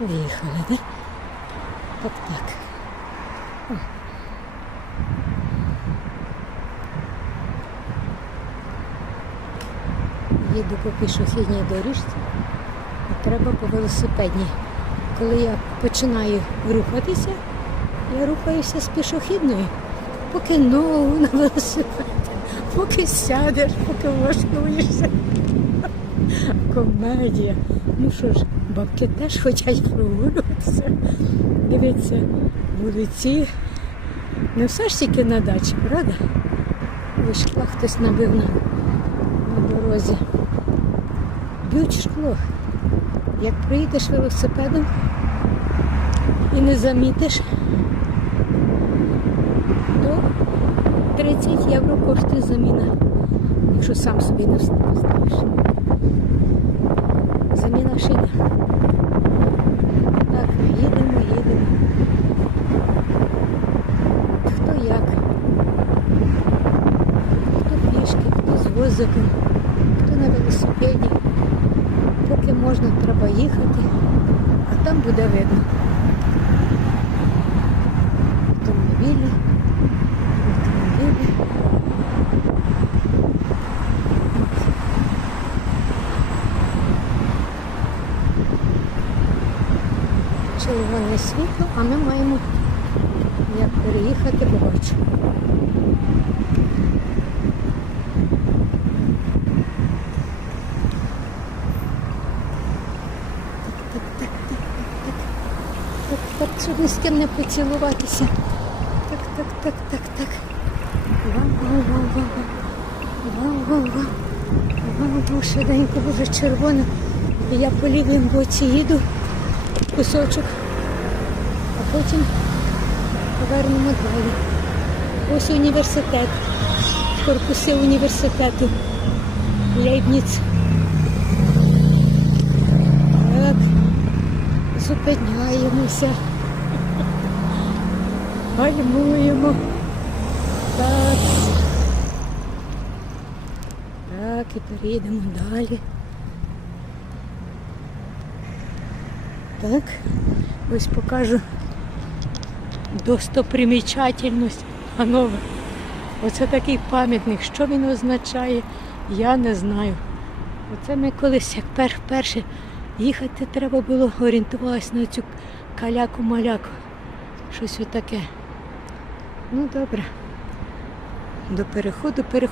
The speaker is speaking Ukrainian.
Поїхали, не? Так, так. Їду по пішохідній доріжці, а треба по велосипедній. Коли я починаю рухатися, я рухаюся з пішохідною, поки ногу на велосипед, поки сядеш, поки влаштуєшся. Комедія. Ну що ж, бабки теж хочуть прогулюватися. Дивіться, вулиці. Не все ж тільки на дачі, правда? Шкла хтось набив на, на дорозі. Б'ють шкло. Як приїдеш велосипедом і не замітиш, то 30 євро коштує заміна, якщо сам собі не вставиш. Заміна шині. Так, їдемо, їдемо. Хто як? Хто пішки, хто з возиком, хто на велосипеді. Поки можна, треба їхати, а там буде видно. Червоне світло, а ми маємо як переїхати, побачу. Щоб ні з ким не поцілуватися. Так, так, так, так, так. Вау, вау, вау, вау, вау, вау, вау, вау. Вау, вау, швиденько, дуже червоно. Я по лівому боці їду кусочок, а потім повернемо далі. Ось університет, корпуси університету Лейбніц. Так, зупиняємося. Гальмуємо. Так. Так, і перейдемо далі. Так, ось покажу достопримічательність Ганови. Оце такий пам'ятник. Що він означає, я не знаю. Оце ми колись, як пер, вперше їхати треба було, орієнтувалися на цю каляку-маляку. Щось отаке. Ну добре. До переходу переходу.